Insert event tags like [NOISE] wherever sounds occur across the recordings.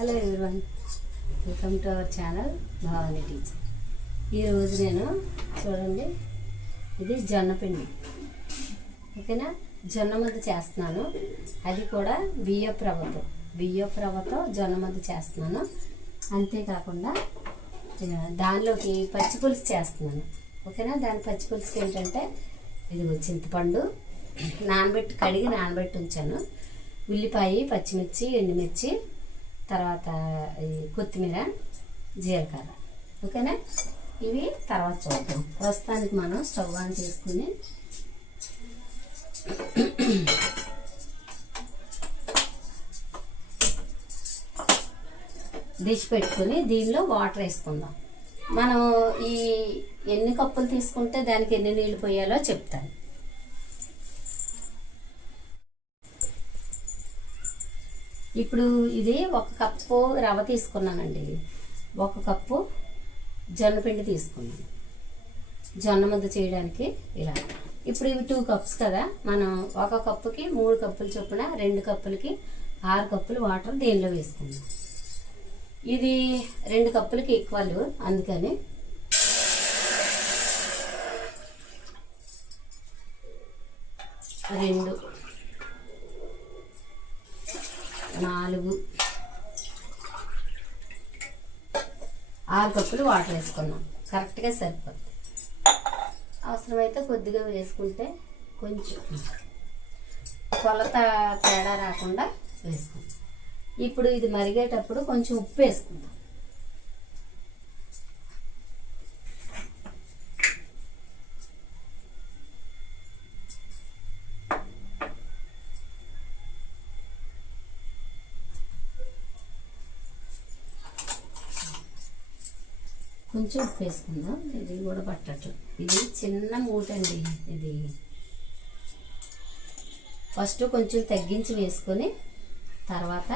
Hello everyone welcome to our channel Bhavani teacher ఈరోజు నేను చూడండి ఇది జొన్నపిండి. ఓకేనా? జొన్న ముద్ద చేస్తున్నాను. అది కూడా బియ్య రవ్వతో బియ్య రవ్వతో జొన్న ముద్ద చేస్తున్నాను. అంతేకాకుండా దానిలోకి పచ్చి పులుసు చేస్తున్నాను. ఓకేనా? దాని పచ్చి పులుసుకి ఏంటంటే ఇది చింతపండు నానబెట్టి కడిగి నానబెట్టి ఉంచాను. ఉల్లిపాయ పచ్చిమిర్చి ఎండుమిర్చి తర్వాత ఈ కొత్తిమీర జీలకర్ర. ఓకేనా? ఇవి తర్వాత చూద్దాం. ప్రస్తుతానికి మనం స్టవ్ ఆన్ చేసుకుని డిష్ పెట్టుకుని దీనిలో వాటర్ వేసుకుందాం. మనం ఈ ఎన్ని కప్పులు తీసుకుంటే దానికి ఎన్ని నీళ్ళు పోయాలో చెప్తాను. ఇప్పుడు ఇది ఒక కప్పు రవ్వ తీసుకున్నానండి. ఒక కప్పు జొన్నపిండి తీసుకున్నాను. జొన్న ముద్ద చేయడానికి ఇలా. ఇప్పుడు ఇవి టూ కప్స్ కదా మనం ఒక కప్పుకి మూడు కప్పులు చొప్పున రెండు కప్పులకి ఆరు కప్పులు వాటర్ దీనిలో వేసుకున్నాం ఇది రెండు కప్పులకి ఈక్వల్ అందుకని రెండు. నాలుగు. ఆరు కప్పులు వాటర్ వేసుకున్నాం. కరెక్ట్గా సరిపోతుంది అవసరమైతే కొద్దిగా వేసుకుంటే కొంచెం కొలత తేడా రాకుండా వేసుకుందాం. ఇప్పుడు ఇది మరిగేటప్పుడు కొంచెం ఉప్పు వేసుకుందాం. కొంచెం ఉప్పు వేసుకుందాం ఇది కూడా పట్టచ్చు. ఇది చిన్న మూట అండి ఇది ఫస్ట్ కొంచెం తగ్గించి వేసుకొని తర్వాత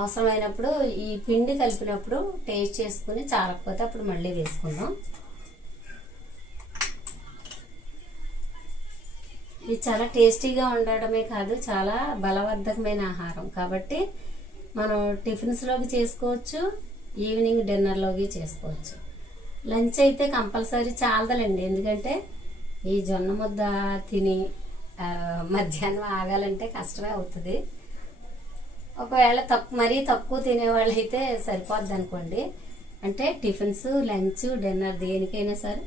అవసరమైనప్పుడు ఈ పిండి కలిపినప్పుడు టేస్ట్ చేసుకుని చాలకపోతే అప్పుడు మళ్ళీ వేసుకుందాం. ఇది చాలా టేస్టీగా ఉండడమే కాదు చాలా బలవర్ధకమైన ఆహారం. కాబట్టి మనం టిఫిన్స్లోకి చేసుకోవచ్చు ఈవినింగ్ డిన్నర్లోకి చేసుకోవచ్చు. లంచ్ అయితే కంపల్సరీ చాలదలండి. ఎందుకంటే ఈ జొన్న ముద్ద తిని మధ్యాహ్నం ఆగాలంటే కష్టమే అవుతుంది. ఒకవేళ తక్కువ మరీ తక్కువ తినేవాళ్ళు అయితే సరిపోద్ది అనుకోండి అంటే టిఫిన్స్ లంచ్ డిన్నర్ దేనికైనా సరే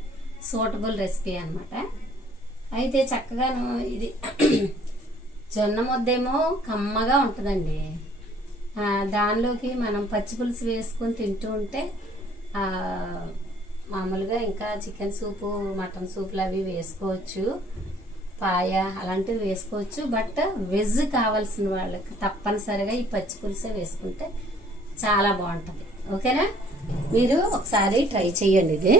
సూటబుల్ రెసిపీ అనమాట అయితే చక్కగాను ఇది [CLEARS THROAT] జొన్న ముద్దేమో కమ్మగా ఉంటుందండి. దానిలోకి మనం పచ్చి పులుసు వేసుకొని తింటూ ఉంటే మామూలుగా ఇంకా చికెన్ సూపు మటన్ సూపులు అవి వేసుకోవచ్చు. పాయ అలాంటివి వేసుకోవచ్చు. బట్ వెజ్ కావాల్సిన వాళ్ళకి తప్పనిసరిగా ఈ పచ్చి పులుసే వేసుకుంటే చాలా బాగుంటుంది. ఓకేనా? మీరు ఒకసారి ట్రై చేయండి ఇది.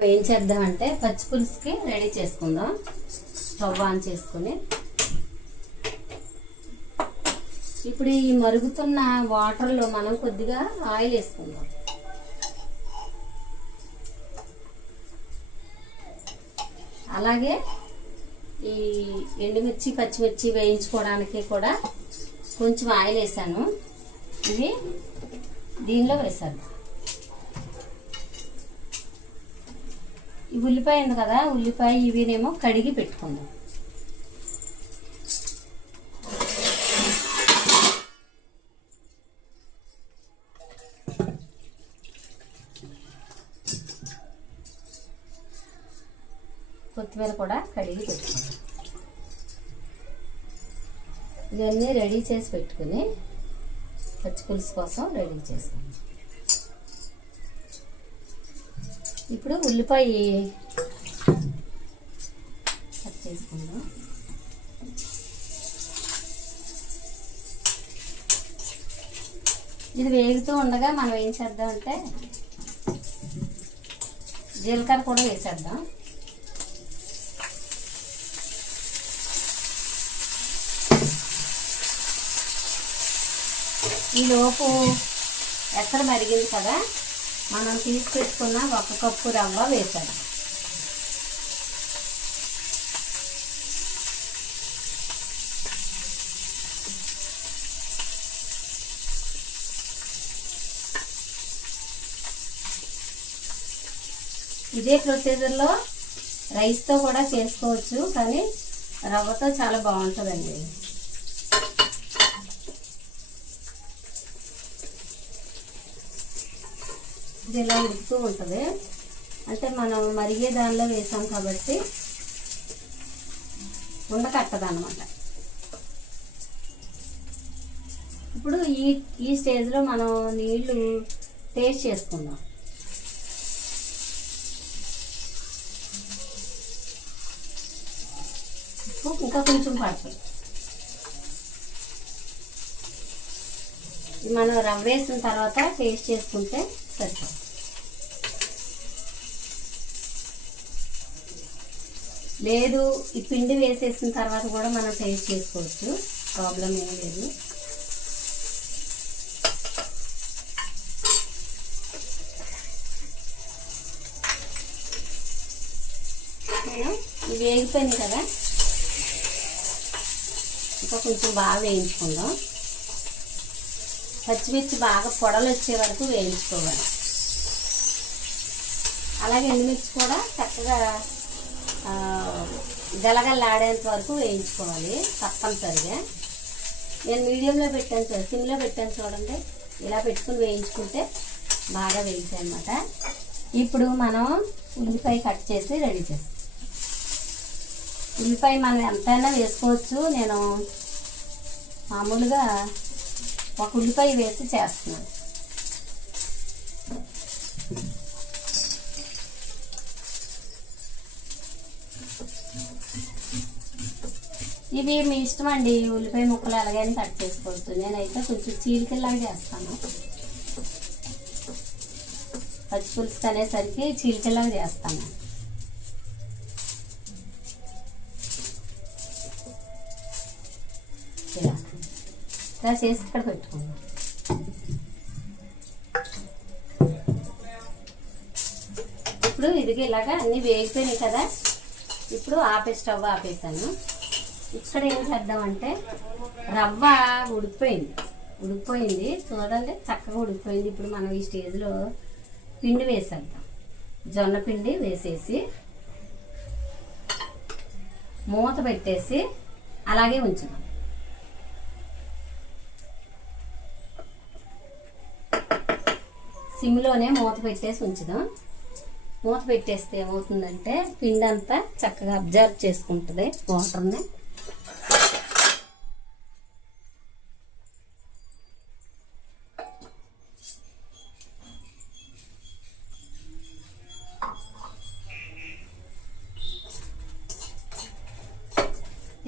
ఏం చేద్దామంటే పచ్చి పులుసుకి రెడీ చేసుకుందాం. స్టవ్ ఆన్ చేసుకుని ఇప్పుడు ఈ మరుగుతున్న వాటర్లో మనం కొద్దిగా ఆయిల్ వేసుకుందాం. అలాగే ఈ ఎండుమిర్చి పచ్చిమిర్చి వేయించుకోవడానికి కూడా కొంచెం ఆయిల్ వేసాను. ఇవి దీనిలో వేసాను. ఈ ఉల్లిపాయ ఉంది కదా ఉల్లిపాయ ఇవినేమో కడిగి పెట్టుకుందాం. కడిగి పెట్టుకుందాం ఇవన్నీ రెడీ చేసి పెట్టుకుని పచ్చి పులుసు కోసం రెడీ చేసుకుందాం ఇప్పుడు ఉల్లిపాయ కట్ చేసుకుందాం. ఇది వేగుతూ ఉండగా మనం ఏం చేద్దామంటే జీలకర్ర కూడా వేసేద్దాం. ఈలోపు ఎక్కడ మరిగింది కదా మనం తీసి పెట్టుకున్న ఒక కప్పు రవ్వ వేసాడు ఇదే ప్రొసీజర్లో రైస్తో కూడా చేసుకోవచ్చు కానీ రవ్వతో చాలా బాగుంటుందండి. ఇది ఇలా ఉడుకుతూ ఉంటుంది. అంటే మనం మరిగే దానిలో వేసాం కాబట్టి ఉండకట్టదు అనమాట ఇప్పుడు ఈ ఈ స్టేజ్లో మనం నీళ్ళు టేస్ట్ చేసుకుందాం. ఉప్పు ఇంకా కొంచెం పడుతుంది మనం రవ్వ వేసిన తర్వాత టేస్ట్ చేసుకుంటే సరిపోతుంది. లేదు ఈ పిండి వేసేసిన తర్వాత కూడా మనం టేస్ట్ చేసుకోవచ్చు. ప్రాబ్లం ఏం లేదు. నేను ఇవి వేగిపోయింది కదా. ఇంకా కొంచెం బాగా వేయించుకుందాం. పచ్చిమిర్చి బాగా పొడలు వచ్చే వరకు వేయించుకోవాలి. అలాగే ఎండుమిర్చి కూడా చక్కగా గలగల్లాడేంత వరకు వేయించుకోవాలి తప్పనిసరిగా. నేను మీడియంలో పెట్టాను సార్ సిమ్లో పెట్టాను చూడండి. ఇలా పెట్టుకుని వేయించుకుంటే బాగా వేయించాయి అనమాట ఇప్పుడు మనం ఉల్లిపాయ కట్ చేసి రెడీ చేస్తాం. ఉల్లిపాయ మనం ఎంతైనా వేసుకోవచ్చు. నేను మామూలుగా ఒక ఉల్లిపాయ వేసి చేస్తున్నాను. ఇవి మీ ఇష్టం అండి ఉల్లిపాయ ముక్కలు ఎలాగైనా కట్ చేసుకోవచ్చు. నేనైతే కొంచెం చీలికల్లాగా చేస్తాను. పచ్చి పులుసు అనేసరికి చీలికల్లాగా చేస్తాను. ఇలా. ఇలా చేసి ఇక్కడ పెట్టుకుందాం. ఇప్పుడు ఇదిగే ఇలాగా అన్నీ వేగిపోయినాయి కదా. ఇప్పుడు ఆపే స్టవ్ ఆపేసాను. ఇక్కడ ఏం చేద్దామంటే రవ్వ ఉడికిపోయింది. ఉడికిపోయింది. చూడండి చక్కగా ఉడికిపోయింది. ఇప్పుడు మనం ఈ స్టేజ్లో పిండి వేసేద్దాం. జొన్న పిండి వేసేసి మూత పెట్టేసి అలాగే ఉంచుదాం. సిమ్లోనే మూత పెట్టేసి ఉంచుదాం. మూత పెట్టేస్తే ఏమవుతుందంటే పిండి అంతా చక్కగా అబ్జర్వ్ చేసుకుంటుంది వాటర్ని.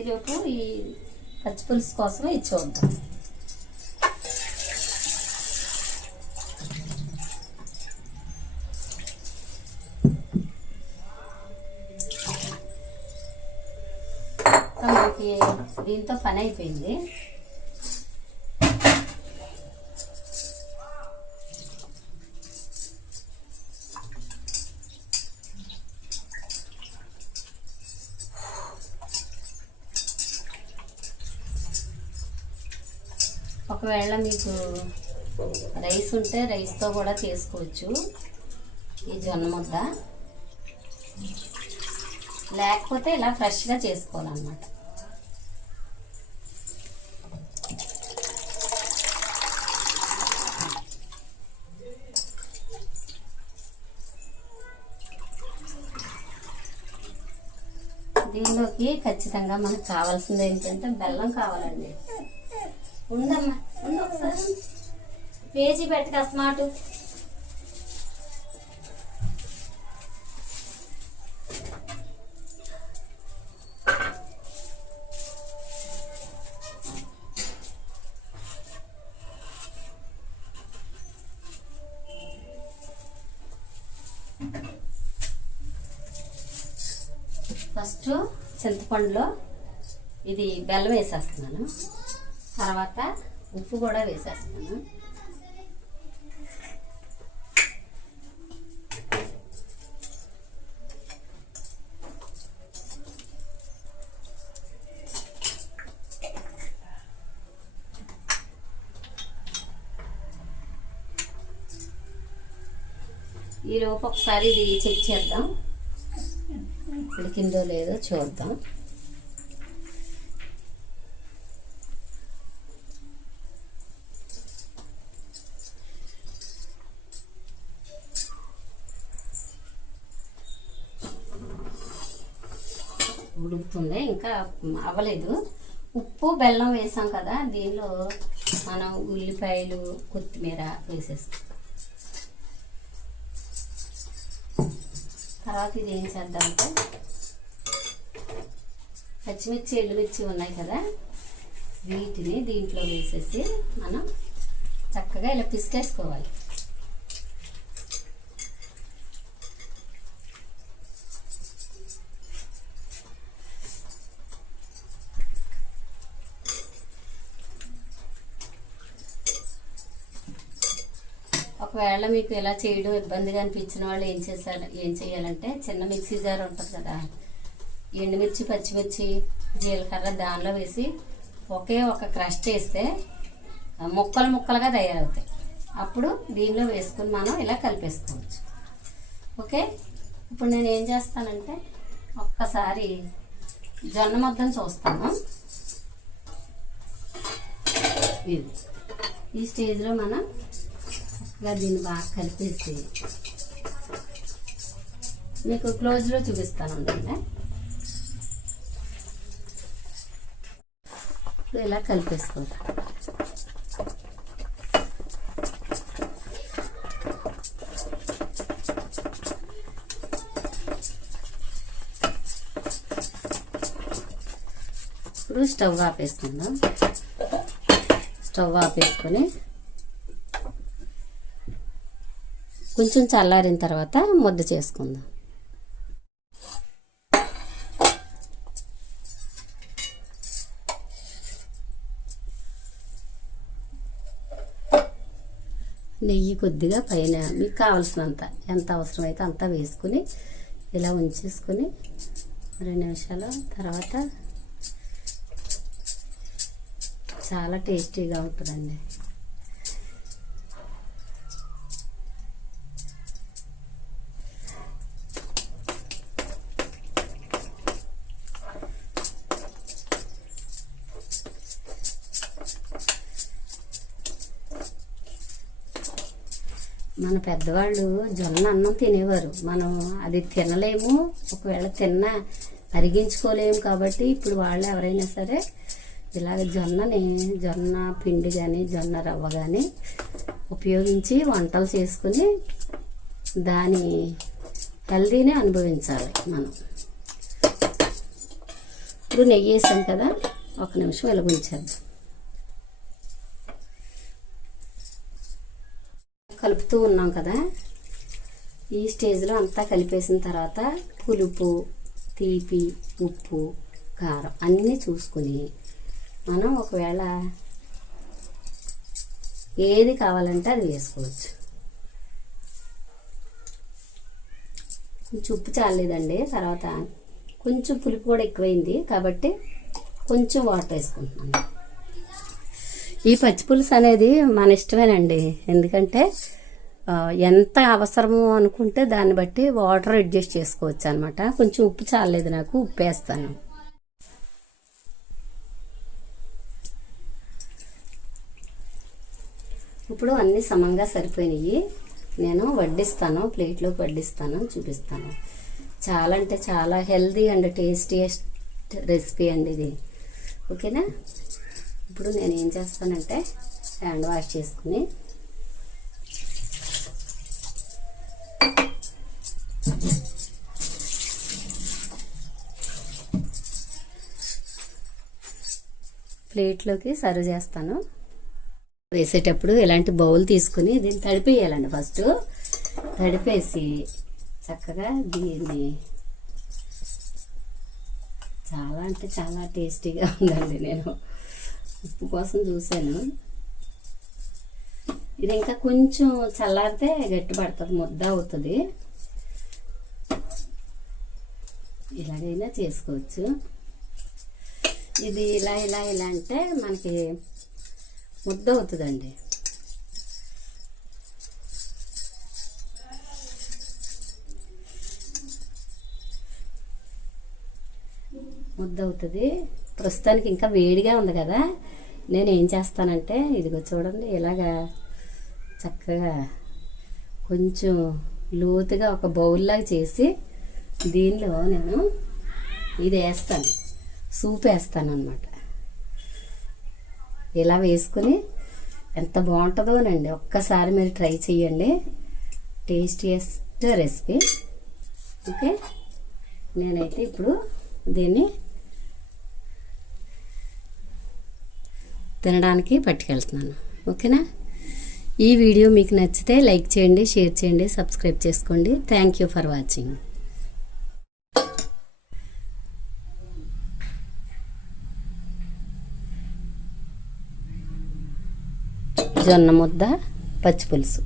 ఈలోపు ఈ పచ్చి పులుసు కోసం ఇది చూద్దాం దీంతో పని అయిపోయింది. ఒకవేళ మీకు రైస్ ఉంటే రైస్తో కూడా చేసుకోవచ్చు. ఈ జొన్న ముద్ద లేకపోతే ఇలా ఫ్రెష్గా చేసుకోవాలన్నమాట. దీనిలోకి ఖచ్చితంగా మనకు కావాల్సింది ఏంటంటే బెల్లం కావాలండి. ఉందమ్మా పేజీ పెట్టక స్మార్ట్ ఫస్ట్ చింతపండులో ఇది బెల్లం వేసేస్తున్నాను. తర్వాత ఉప్పు కూడా వేసేస్తాను. ఈ ఒకసారి ఇది చెక్ చేద్దాం. ఉడికిందో లేదో చూద్దాం ఉడుకుతుంది ఇంకా అవ్వలేదు. ఉప్పు బెల్లం వేసాం కదా దీనిలో మనం ఉల్లిపాయలు కొత్తిమీర వేసేస్తాం తర్వాత ఇది ఏం చేద్దామంటే పచ్చిమిర్చి ఎండుమిర్చి ఉన్నాయి కదా వీటిని దీంట్లో వేసేసి మనం చక్కగా ఇలా పిసికేసుకోవాలి. ఒకవేళ మీకు ఇలా చేయడం ఇబ్బందిగా అనిపించిన వాళ్ళు ఏం చేశారు? ఏం చేయాలంటే చిన్న మిక్సీ జార్ ఉంటుంది కదా ఎండుమిర్చి పచ్చిమిర్చి జీలకర్ర దానిలో వేసి ఒకే ఒక క్రష్ చేస్తే ముక్కలు ముక్కలుగా తయారవుతాయి. అప్పుడు దీనిలో వేసుకుని మనం ఇలా కలిపేసుకోవచ్చు. ఓకే? ఇప్పుడు నేను ఏం చేస్తానంటే ఒక్కసారి జొన్న మొత్తం చూస్తాను. ఈ స్టేజ్లో మనం చక్కగా దీన్ని బాగా కలిపేసి మీకు క్లోజ్లో చూపిస్తాను ఉండండి ఇలా కలిపేసుకుంటాం. ఇప్పుడు స్టవ్ ఆపేసుకుందాం. స్టవ్ ఆపేసుకొని కొంచెం చల్లారిన తర్వాత ముద్ద చేసుకుందాం. నెయ్యి కొద్దిగా పైన మీకు కావాల్సినంత ఎంత అవసరమైతే అంత వేసుకుని ఇలా ఉంచేసుకొని రెండు నిమిషాలు తర్వాత చాలా టేస్టీగా ఉంటుందండి. మన పెద్దవాళ్ళు జొన్న అన్నం తినేవారు. మనం అది తినలేము. ఒకవేళ తిన్నా అరిగించుకోలేము కాబట్టి ఇప్పుడు వాళ్ళు ఎవరైనా సరే ఇలాగ జొన్నని జొన్న పిండి కానీ జొన్న రవ్వ కానీ ఉపయోగించి వంటలు చేసుకుని దాని హెల్దీని అనుభవించాలి మనం. ఇప్పుడు నెయ్యి వేసాం కదా ఒక నిమిషం వెలుగుంచేద్దాం కలుపుతూ ఉన్నాం కదా. ఈ స్టేజ్లో అంతా కలిపేసిన తర్వాత పులుపు తీపి ఉప్పు కారం అన్నీ చూసుకుని మనం ఒకవేళ ఏది కావాలంటే అది వేసుకోవచ్చు. కొంచెం ఉప్పు చాలేదండి తర్వాత కొంచెం పులుపు కూడా ఎక్కువైంది కాబట్టి కొంచెం వాటర్ వేసుకుంటున్నాను ఈ పచ్చి పులుసు అనేది మన ఇష్టమేనండి. ఎందుకంటే ఎంత అవసరము అనుకుంటే దాన్ని బట్టి వాటర్ అడ్జస్ట్ చేసుకోవచ్చు అనమాట కొంచెం ఉప్పు చాలేదు నాకు ఉప్పు వేస్తాను ఇప్పుడు అన్నీ సమంగా సరిపోయినాయి. నేను వడ్డిస్తాను ప్లేట్లోకి వడ్డిస్తాను చూపిస్తాను. చాలా అంటే చాలా హెల్దీ అండ్ టేస్టీయెస్ట్ రెసిపీ అండి ఇది. ఓకేనా? ఇప్పుడు నేను ఏం చేస్తానంటే హ్యాండ్ వాష్ చేసుకుని ప్లేట్లోకి సర్వ్ చేస్తాను. వేసేటప్పుడు ఇలాంటి బౌల్ తీసుకుని దీన్ని తడిపేయాలండి ఫస్ట్. తడిపేసి చక్కగా దీన్ని చాలా అంటే చాలా టేస్టీగా ఉందండి నేను. ఉప్పు కోసం చూశాను. ఇది ఇంకా కొంచెం చల్లారితే గట్టి పడుతుంది ముద్ద అవుతుంది. ఇలాగైనా చేసుకోవచ్చు. ఇది ఇలా ఇలా ఇలా అంటే మనకి ముద్ద అవుతుందండి. ముద్ద అవుతుంది. ప్రస్తుతానికి ఇంకా వేడిగా ఉంది కదా. నేను ఏం చేస్తానంటే ఇదిగో చూడండి ఇలాగా చక్కగా కొంచెం లోతుగా ఒక బౌల్లాగా చేసి దీనిలో నేను ఇది వేస్తాను. సూప్ వేస్తాను అనమాట ఇలా వేసుకుని ఎంత బాగుంటుందోనండి. ఒక్కసారి మీరు ట్రై చేయండి. Tastiest recipe. ఓకే? నేనైతే ఇప్పుడు దీన్ని తినడానికి పట్టుకెళ్తున్నాను. ఓకేనా? ఈ వీడియో మీకు నచ్చితే లైక్ చేయండి షేర్ చేయండి సబ్స్క్రైబ్ చేసుకోండి. థ్యాంక్ యూ ఫర్ వాచింగ్ జొన్న ముద్ద పచ్చి పులుసు.